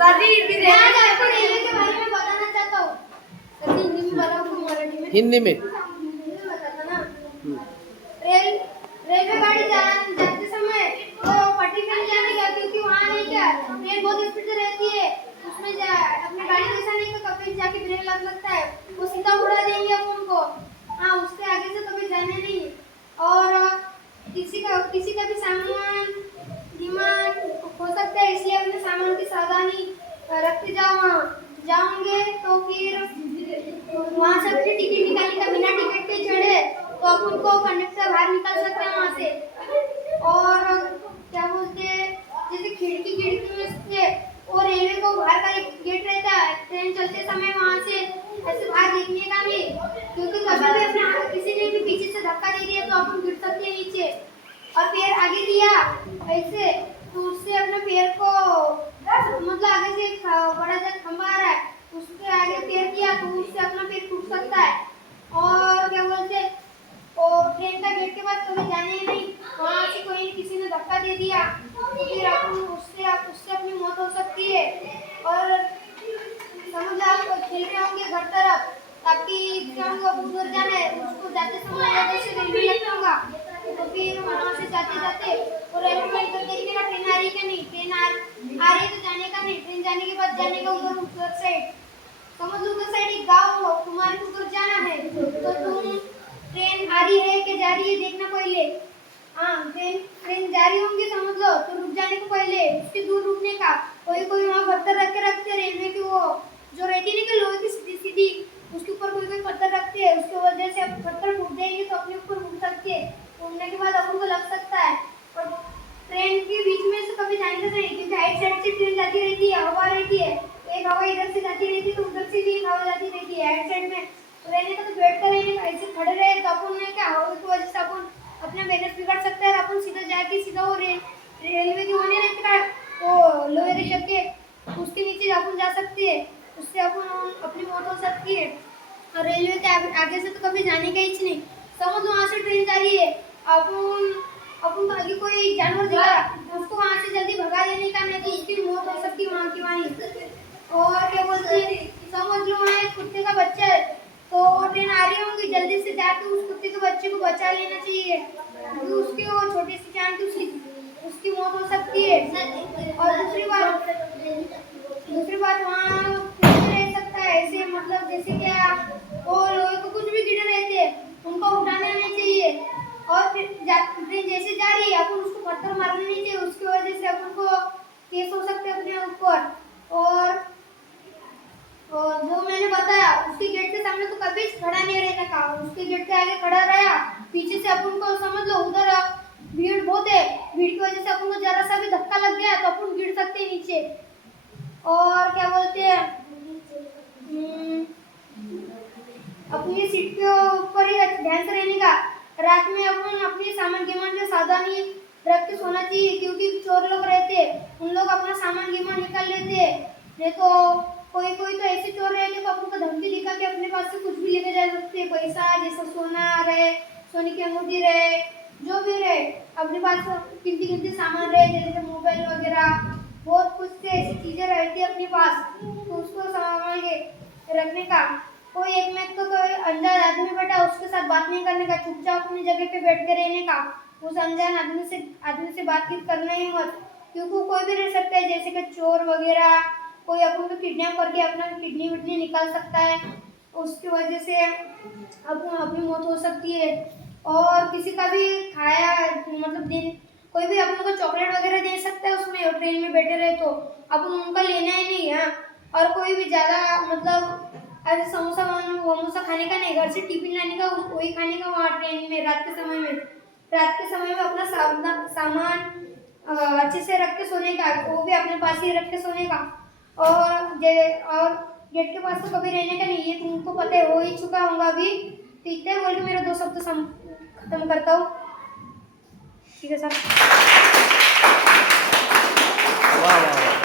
मैं आज आपको रेलवे के बारे में बताना चाहता हूँ। कैसे हिंदी में बताऊँ तो मराठी में? हिंदी में। हिंदी में बताता ना। रेलवे गाड़ी जाते समय तो पटरी पे नहीं जाने का, क्योंकि वहाँ नहीं क्या ट्रेन बहुत स्पीड से रहती है। उसमें अपनी गाड़ी जैसा नहीं तो कभी जाके ब्रेक लग सकता है, वो सीधा उड़ा देंगे अपन को। हाँ, उसके आगे से कभी जाने नहीं। और किसी का भी सामान डिमांड हो सकता है, इसलिए अपने सामान की सावधानी रखते जाओगे तो फिर वहाँ से अपनी टिकट निकालने का, बिना टिकट के चढ़े तो अपन को कंडक्टर बाहर निकाल सकता है वहाँ से। और क्या बोलते हैं, जैसे खिड़की में से और रेलवे को बाहर का एक गेट रहता है, ट्रेन चलते समय वहाँ से ऐसे बाहर देखने का नहीं, क्योंकि कभी भी अपने किसी ने भी पीछे से धक्का दे दिया तो अपन गिर सकते हैं नीचे। और पैर आगे दिया ऐसे तो उससे अपने पैर को मतलब आगे से एक बड़ा सा खंभा आ रहा है, उसके आगे पैर किया तो उससे अपना पैर टूट सकता है। और क्या बोलते, और ट्रेन का गेट के पास कभी जाने ही नहीं, वहाँ से कोई किसी ने धक्का दे दिया तो फिर अपन उससे अपनी मौत हो सकती है। और समझ लो आप खेल रहे होंगे घर तरफ, आपकी एग्जाम को उधर जाना है, उसको जाते समय या जैसे रेलवे लगता होगा तो फिर वहाँ से जाते जाते और रेलवे में इधर देखने का ट्रेन आ रही है कि नहीं, ट्रेन आ रही है तो जाने का नहीं, ट्रेन जाने के बाद जाने का उधर साइड। समझ लो उधर साइड एक गाँव हो, तुम्हारे को उधर जाना है तो तुम ट्रेन आ रही है कि जा रही है देखना पहले। हाँ, ट्रेन जा रही होंगी समझ लो तो रुक जाने को पहले, उसके दूर रुकने का। कोई वहाँ पत्थर रखते रेलवे की, वो जो रहती है ना कि लोहे की सीधी सीधी, उसके ऊपर कोई पत्थर रखते हैं, उसकी वजह से आप पत्थर फूट देंगे तो अपने ऊपर उड़ सकते हैं, उड़ने के बाद अपन को लग सकता है। और ट्रेन के बीच में से कभी जाने का नहीं, क्योंकि राइट साइड से ट्रेन जाती रहती है, हवा रहती है, एक हवा इधर से जाती रहती है तो उधर से भी एक हवा जाती रहती है। राइट साइड में रहने का तो बैठ कर रहने का, ऐसे खड़े रहे तो अपन ने क्या हवा की वजह से अपन अपना बैलेंस बिगाड़ सकता है, अपन सीधा जाके सीधा वो रेलवे की होने रहती है वो लोहे के चक्के, उसके नीचे अपन जा सकते हैं, उससे अपन अपनी मौत हो सकती है। और रेलवे के आगे से तो कभी जाने का ही नहीं। समझ लो वहाँ से ट्रेन जा रही है, अपन को आगे कोई जानवर दिखा, उसको वहाँ से जल्दी भगा देने का, नहीं तो उसकी मौत हो सकती है वहाँ की वहीं। और क्या बोलते हैं, समझ लो वहाँ एक कुत्ते का बच्चा है तो ट्रेन आ रही होंगी, जल्दी से जाके उस कुत्ते के बच्चे को बचा लेना चाहिए, क्योंकि उसकी वो छोटी सी जान की उसकी मौत हो सकती है। और दूसरी बात वहाँ कुछ भी रह सकता है ऐसे, मतलब जैसे क्या वो लोहे को कुछ भी गिरे रहते हैं उनको उठाना नहीं चाहिए। और ट्रेन जैसे जा रही है अपन उसको पत्थर मारना नहीं चाहिए, उसकी वजह से अपन को केस हो सकते हैं अपने ऊपर। और जो मैंने बताया उसके गेट के सामने तो कभी खड़ा नहीं रहने का, उसके गेट के आगे खड़ा रहा, पीछे से अपन को समझ लो उधर भीड़ बहुत है, भीड़ की वजह से अपन को जरा सा भी धक्का लग गया तो अपन गिर सकते हैं नीचे। और क्या बोलते हैं, अपनी सीट के ऊपर ही ध्यान से रहने का, रात में अपन अपनी सामान गिमान के सावधानी रख के सोना चाहिए, क्योंकि चोर लोग रहते हैं उन लोग अपना सामान गिमान निकाल लेते हैं, नहीं तो कोई तो ऐसे चोर रहते तो अपन को धमकी दिखा के अपने पास से कुछ भी लेके जा सकते हैं, पैसा जैसे सोना रहे, सोने की अंगूठी रहे, जो भी रहे अपने पास कीमती सामान रहे, जैसे मोबाइल वगैरह बहुत कुछ से ऐसी चीजें रहती है अपने पास, तो उसको संभाल के रखने का। कोई एक में तो कोई अनजान आदमी बैठा उसके साथ बात नहीं करने का, चुपचाप अपनी जगह पे बैठ के रहने का, उस अनजान आदमी से बातचीत करना ही मत, क्योंकि कोई भी रह सकता है जैसे कि चोर वगैरह, कोई अपन को किडनैप करके अपना किडनी विडनी निकाल सकता है, उसकी वजह से अपनी मौत हो सकती है। और किसी का भी खाया मतलब कोई भी अपन को चॉकलेट वगैरह दे सकता है उसमें, और ट्रेन में बैठे रहे तो अपन उनका लेना ही नहीं है। और कोई भी ज़्यादा मतलब ऐसे समोसा वमोसा खाने का नहीं, घर से टिफिन लाने का वही खाने का वहाँ ट्रेन में रात के समय में अपना सामान अच्छे से रख के सोने का, वो भी अपने पास ही रख के सोने का। और गेट के पास तो कभी रहने का नहीं, ये तुमको पता है, हो ही चुका होगा अभी। तो इतना बोल के मेरा 2 शब्द खत्म करता हूँ। ठीक है सर। वाह वाह वाह।